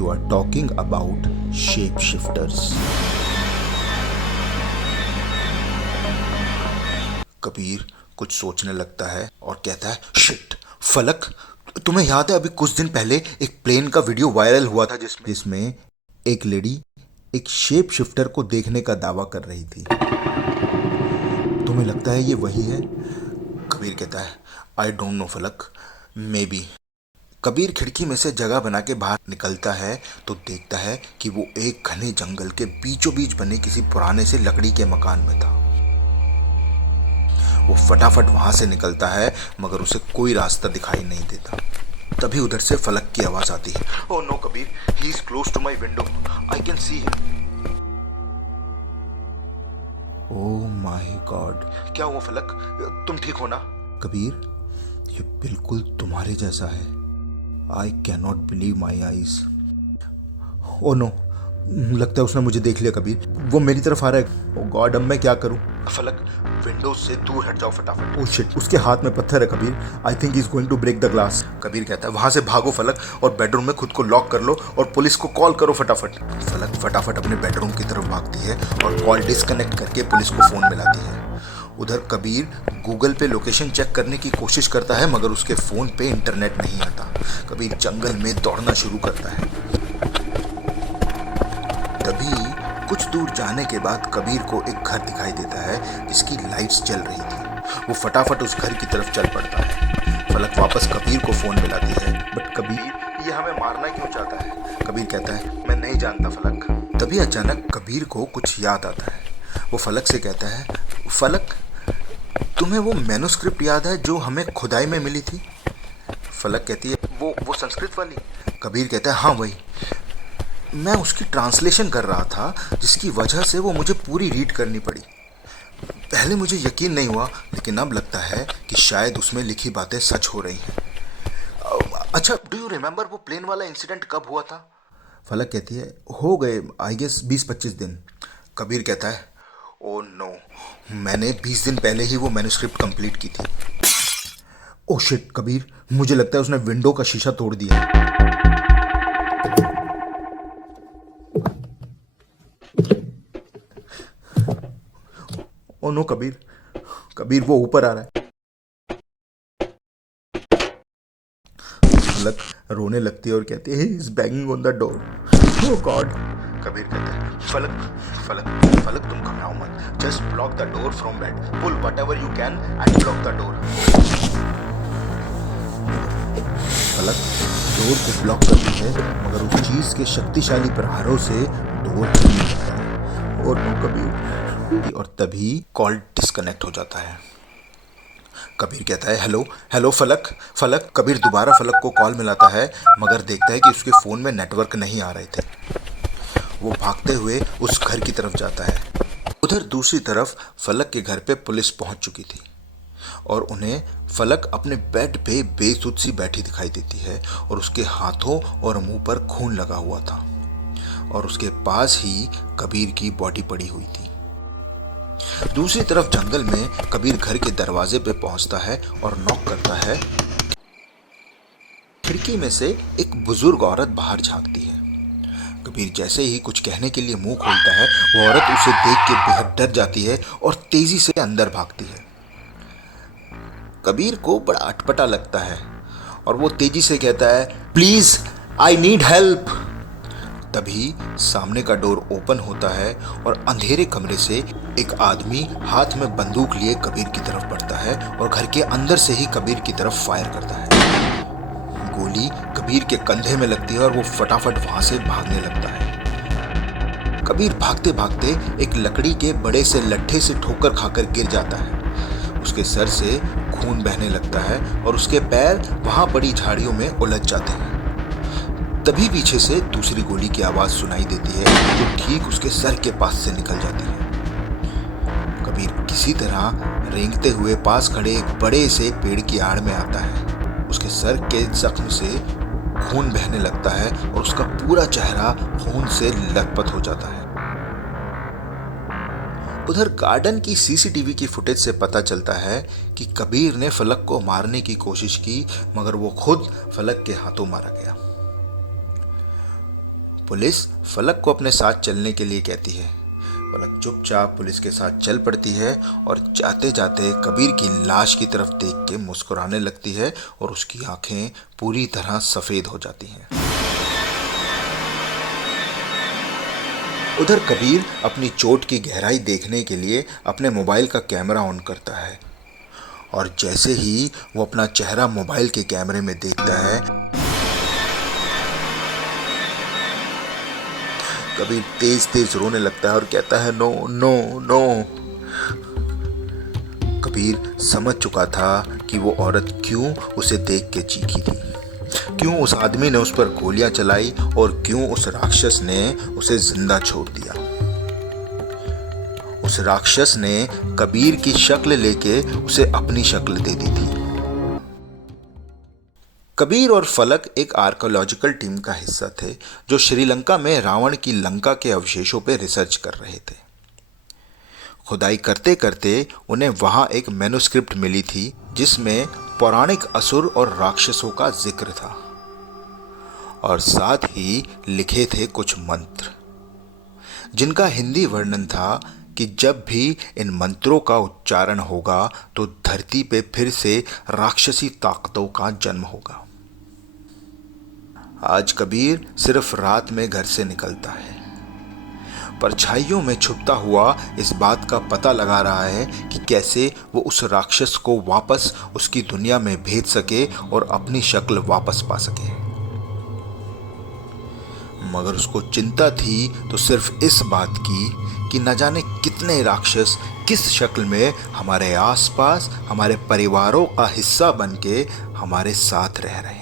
You are talking about shapeshifters. Kabir कुछ सोचने लगता है और कहता है, शिट फलक, तुम्हें याद है अभी कुछ दिन पहले एक प्लेन का वीडियो वायरल हुआ था जिसमें एक लेडी एक शेप शिफ्टर को देखने का दावा कर रही थी। तुम्हें लगता है ये वही है? कबीर कहता है, आई डोंट नो फलक, मे बी। कबीर खिड़की में से जगह बना के बाहर निकलता है तो देखता है कि वो एक घने जंगल के बीचों बीच बने किसी पुराने से लकड़ी के मकान में था। वो फटाफट वहां से निकलता है मगर उसे कोई रास्ता दिखाई नहीं देता। तभी उधर से फलक की आवाज आती है, oh no Kabir, he is close to my window, I can see him. Oh my God, क्या हुआ फलक, तुम ठीक हो ना? कबीर, ये बिल्कुल तुम्हारे जैसा है। I can not believe my eyes. Oh no, लगता है उसने मुझे देख लिया कबीर, वो मेरी तरफ आ रहा है। ओ गॉड, अब मैं क्या करूं? फलक, विंडो से दूर हट जाओ फटाफट। ओ शिट, उसके हाथ में पत्थर है Kabir, I think he is going to break the glass. Kabir कहता है, वहां से भागो फलक और बेडरूम में खुद को लॉक कर लो और पुलिस को कॉल करो फटाफट। फलक फटाफट अपने बेडरूम की तरफ भागती है और कॉल डिस्कनेक्ट करके पुलिस को फोन मिलाती है। उधर कबीर गूगल पे लोकेशन चेक करने की कोशिश करता है मगर उसके फोन पे इंटरनेट नहीं आता। कबीर जंगल में दौड़ना शुरू करता है। तभी कुछ दूर जाने के बाद कबीर को एक घर दिखाई देता है जिसकी लाइट्स जल रही थी। वो फटाफट उस घर की तरफ चल पड़ता है। फलक वापस कबीर को फोन मिलाती है, बट कबीर ये हमें मारना क्यों चाहता है? कबीर कहता है, मैं नहीं जानता फलक। तभी अचानक कबीर को कुछ याद आता है। वो फलक से कहता है, फलक, तुम्हें वो मैन्युस्क्रिप्ट याद है जो हमें खुदाई में मिली थी? फलक कहती है, वो संस्कृत वाली? कबीर कहता है, हाँ वही। मैं उसकी ट्रांसलेशन कर रहा था जिसकी वजह से वो मुझे पूरी रीड करनी पड़ी। पहले मुझे यकीन नहीं हुआ लेकिन अब लगता है कि शायद उसमें लिखी बातें सच हो रही हैं। अच्छा, डू यू रिमेंबर वो प्लेन वाला इंसिडेंट कब हुआ था? फलक कहती है, हो गए आई गेस 20-25 दिन। कबीर कहता है, ओ नो, मैंने 20 दिन पहले ही वो मैन्युस्क्रिप्ट कंप्लीट की थी। ओ शिट कबीर, मुझे लगता है उसने विंडो का शीशा तोड़ दिया। ओ नो कबीर, कबीर वो ऊपर आ रहा है। फलक रोने लगती है और कहती है, he is banging on the door, oh God. Kabir कहता है, फलक फलक फलक, तुम घबराओ मत, just block the door from bed, pull whatever you can and block the door. Falak door को ब्लॉक करती है मगर उस चीज के शक्तिशाली प्रहारों से डोर खुल नहीं जाता है। और नो कबीर, और तभी कॉल डिस्कनेक्ट हो जाता है। कबीर कहता है, हेलो हेलो फलक फलक। कबीर दोबारा फलक को कॉल मिलाता है मगर देखता है कि उसके फ़ोन में नेटवर्क नहीं आ रहे थे। वो भागते हुए उस घर की तरफ जाता है। उधर दूसरी तरफ फलक के घर पे पुलिस पहुंच चुकी थी और उन्हें फलक अपने बेड पे बेसुध सी बैठी दिखाई देती है और उसके हाथों और मुंह पर खून लगा हुआ था और उसके पास ही कबीर की बॉडी पड़ी हुई थी। दूसरी तरफ जंगल में कबीर घर के दरवाजे पे पहुंचता है और नॉक करता है। खिड़की में से एक बुजुर्ग औरत बाहर झांकती है। कबीर जैसे ही कुछ कहने के लिए मुंह खोलता है, वो औरत उसे देख के बेहद डर जाती है और तेजी से अंदर भागती है। कबीर को बड़ा अटपटा लगता है और वो तेजी से कहता है, प्लीज आई नीड हेल्प। तभी सामने का डोर ओपन होता है और अंधेरे कमरे से एक आदमी हाथ में बंदूक लिए कबीर की तरफ बढ़ता है और घर के अंदर से ही कबीर की तरफ फायर करता है। गोली कबीर के कंधे में लगती है और वो फटाफट वहां से भागने लगता है। कबीर भागते भागते एक लकड़ी के बड़े से लट्ठे से ठोकर खाकर गिर जाता है। उसके सर से खून बहने लगता है और उसके पैर वहां पड़ी झाड़ियों में उलझ जाते हैं। तभी पीछे से दूसरी गोली की आवाज सुनाई देती है जो ठीक उसके सर के पास से निकल जाती है। कबीर किसी तरह रेंगते हुए पास खड़े एक बड़े से पेड़ की आड़ में आता है। उसके सर के जख्म से खून बहने लगता है और उसका पूरा चेहरा खून से लथपथ हो जाता है। उधर गार्डन की सीसीटीवी की फुटेज से पता चलता है कि कबीर ने फलक को मारने की कोशिश की मगर वो खुद फलक के हाथों मारा गया। पुलिस फलक को अपने साथ चलने के लिए कहती है। फलक चुपचाप पुलिस के साथ चल पड़ती है और जाते जाते कबीर की लाश की तरफ देख के मुस्कुराने लगती है और उसकी आंखें पूरी तरह सफेद हो जाती हैं। उधर कबीर अपनी चोट की गहराई देखने के लिए अपने मोबाइल का कैमरा ऑन करता है और जैसे ही वो अपना चेहरा मोबाइल के कैमरे में देखता है, कबीर तेज तेज रोने लगता है और कहता है नो नो नो। कबीर समझ चुका था कि वो औरत क्यों उसे देख के चीखी थी, क्यों उस आदमी ने उस पर गोलियां चलाई और क्यों उस राक्षस ने उसे जिंदा छोड़ दिया। उस राक्षस ने कबीर की शक्ल लेके उसे अपनी शक्ल दे दी थी। कबीर और फलक एक आर्कोलॉजिकल टीम का हिस्सा थे जो श्रीलंका में रावण की लंका के अवशेषों पर रिसर्च कर रहे थे। खुदाई करते करते उन्हें वहां एक मैन्युस्क्रिप्ट मिली थी जिसमें पौराणिक असुर और राक्षसों का जिक्र था और साथ ही लिखे थे कुछ मंत्र जिनका हिंदी वर्णन था कि जब भी इन मंत्रों का उच्चारण होगा तो धरती पे फिर से राक्षसी ताकतों का जन्म होगा। आज कबीर सिर्फ रात में घर से निकलता है, परछाइयों में छुपता हुआ इस बात का पता लगा रहा है कि कैसे वो उस राक्षस को वापस उसकी दुनिया में भेज सके और अपनी शक्ल वापस पा सके। मगर उसको चिंता थी तो सिर्फ इस बात की कि न जाने कितने राक्षस किस शक्ल में हमारे आसपास हमारे परिवारों का हिस्सा बनके हमारे साथ रह रहे हैं।